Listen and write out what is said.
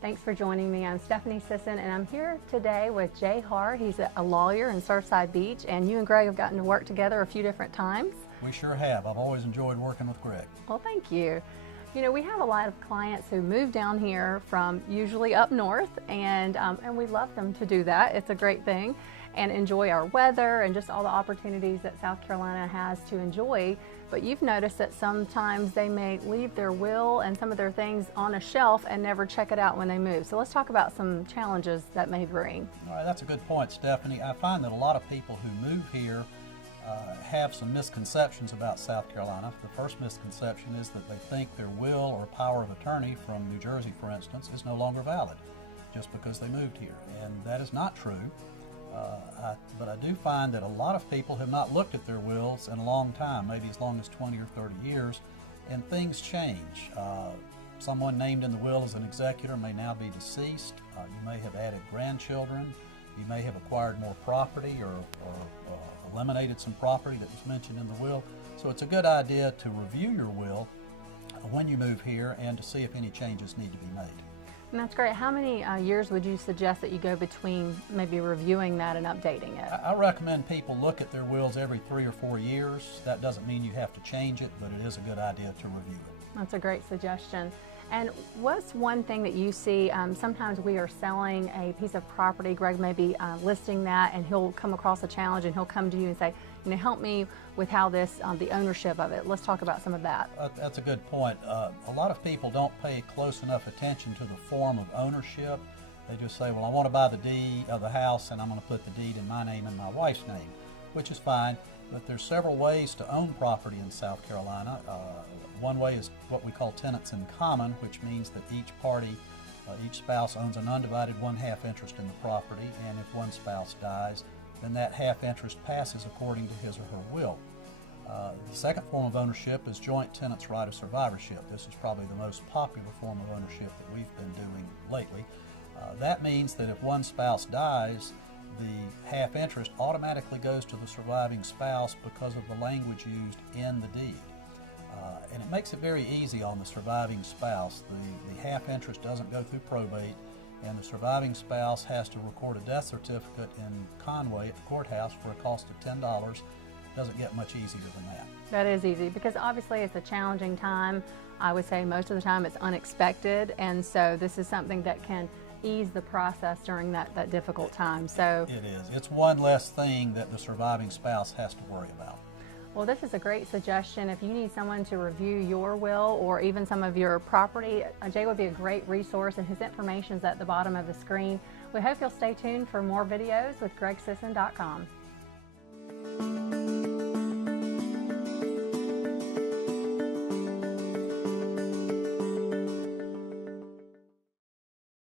Thanks for joining me. I'm Stephanie Sisson, and I'm here today with Jay Hart. He's a lawyer in Surfside Beach, and you and Greg have gotten to work together a few different times. We sure have. I've always enjoyed working with Greg. Well, thank you. You know, we have a lot of clients who move down here from usually up north, and we love them to do that. It's a great thing, and enjoy our weather and just all the opportunities that South Carolina has to enjoy. But you've noticed that sometimes they may leave their will and some of their things on a shelf and never check it out when they move. So let's talk about some challenges that may bring. All right, that's a good point, Stephanie. I find that a lot of people who move here have some misconceptions about South Carolina. The first misconception is that they think their will or power of attorney from New Jersey, for instance, is no longer valid just because they moved here. And that is not true. But I do find that a lot of people have not looked at their wills in a long time, maybe as long as 20 or 30 years, and things change. Someone named in the will as an executor may now be deceased. You may have added grandchildren. You may have acquired more property or eliminated some property that was mentioned in the will. So it's a good idea to review your will when you move here and to see if any changes need to be made. And that's great. How many years would you suggest that you go between maybe reviewing that and updating it? I recommend people look at their wills every 3 or 4 years. That doesn't mean you have to change it, but it is a good idea to review it. That's a great suggestion. And what's one thing that you see, sometimes we are selling a piece of property, Greg may be listing that, and he'll come across a challenge and he'll come to you and say, you know, help me with how this, the ownership of it. Let's talk about some of that. That's a good point. A lot of people don't pay close enough attention to the form of ownership. They just say, well, I want to buy the deed of the house and I'm going to put the deed in my name and my wife's name, which is fine, but there's several ways to own property in South Carolina. One way is what we call tenants in common, which means that each party, each spouse owns an undivided 1/2 interest in the property, and if one spouse dies, then that half interest passes according to his or her will. The second form of ownership is joint tenants' right of survivorship. This is probably the most popular form of ownership that we've been doing lately. That means that if one spouse dies, the half interest automatically goes to the surviving spouse because of the language used in the deed. And it makes it very easy on the surviving spouse. The half interest doesn't go through probate, and the surviving spouse has to record a death certificate in Conway at the courthouse for a cost of $10. Doesn't get much easier than that. That is easy because obviously it's a challenging time. I would say most of the time it's unexpected, and so this is something that can ease the process during that difficult time. So it is. It's one less thing that the surviving spouse has to worry about. Well, this is a great suggestion. If you need someone to review your will or even some of your property, Jay would be a great resource, and his information is at the bottom of the screen. We hope you'll stay tuned for more videos with GregSisson.com.